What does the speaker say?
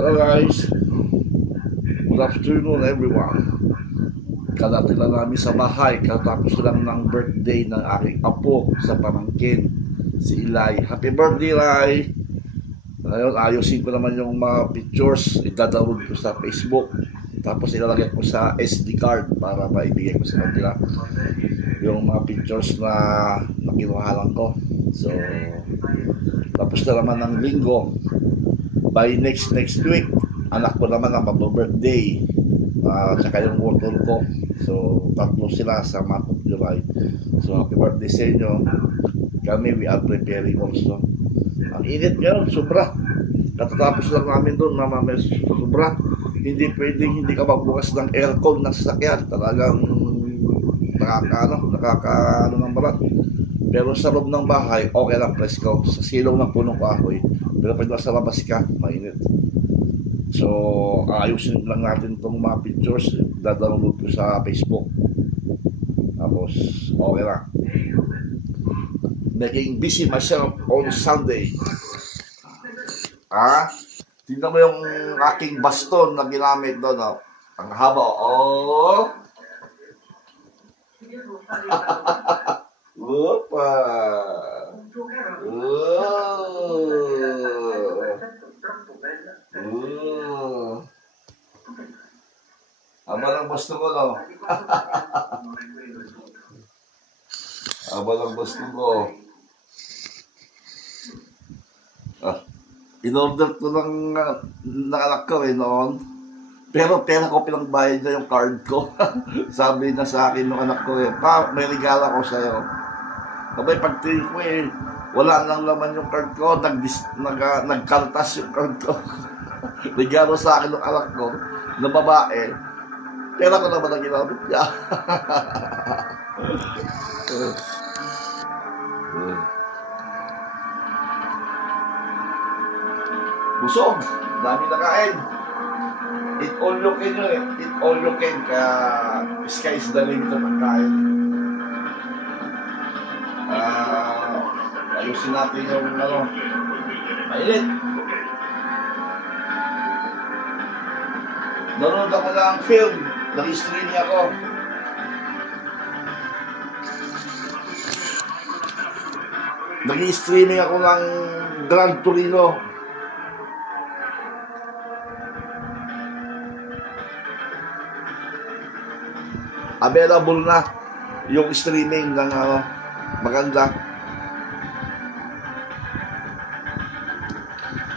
Hello guys, good afternoon everyone. Kadating lang namin sa bahay, katapos lang ng birthday ng aking apo sa pamangkin, si Eli. Happy birthday, Eli! Ngayon, ayusin ko naman yung mga pictures, idadaload ko sa Facebook. Tapos ilalagay ko sa SD card para maibigay ko sa kanila yung mga pictures na nakinuhalan ko. So, tapos na naman ng linggo. By next week, anak ko naman ang mag-birthday. Tsaka yung worker ko. So, tatlo sila sa month of July. So, happy birthday sa inyo. Kami, we are preparing also. Ang init ngayon, sobra. Katatapos lang namin doon, sobra. Hindi pwedeng hindi ka magbukas ng aircon ng sasakyan. Talagang nakaka ng balat. Pero sa loob ng bahay, okay lang, presko. Sa silong ng punong kahoy. Pero pag nasa labas ka, mainit. So, ayusin lang natin itong mga pictures. Download ko sa Facebook. Tapos, okay lang. Making busy myself on Sunday. Tingnan mo yung aking baston na ginamit doon. Oh. Ang haba. Oh! Opa! Aba lang baston ko, no? Aba lang baston ko. In-order ko lang anak ko noon. Pero pera ko pinangbayad na yung card ko. Sabi na sa akin ng anak ko Pa, may regala ko sa'yo. Sabay pagtingin ko wala nang laman yung card ko. Nagkaltas yung card ko. Regalo sa akin ng anak ko na babae. Pera ko naman ang ginamit niya. Busog. Dami na kain. Eat all you can yun Eat all you can. Kaya sky is the limit ng pagkain. Ayusin natin yung mainit. Nanonood ako ng film. Nag-streaming ako. Nag-streaming ako ng Gran Torino. Available na yung streaming ng maganda.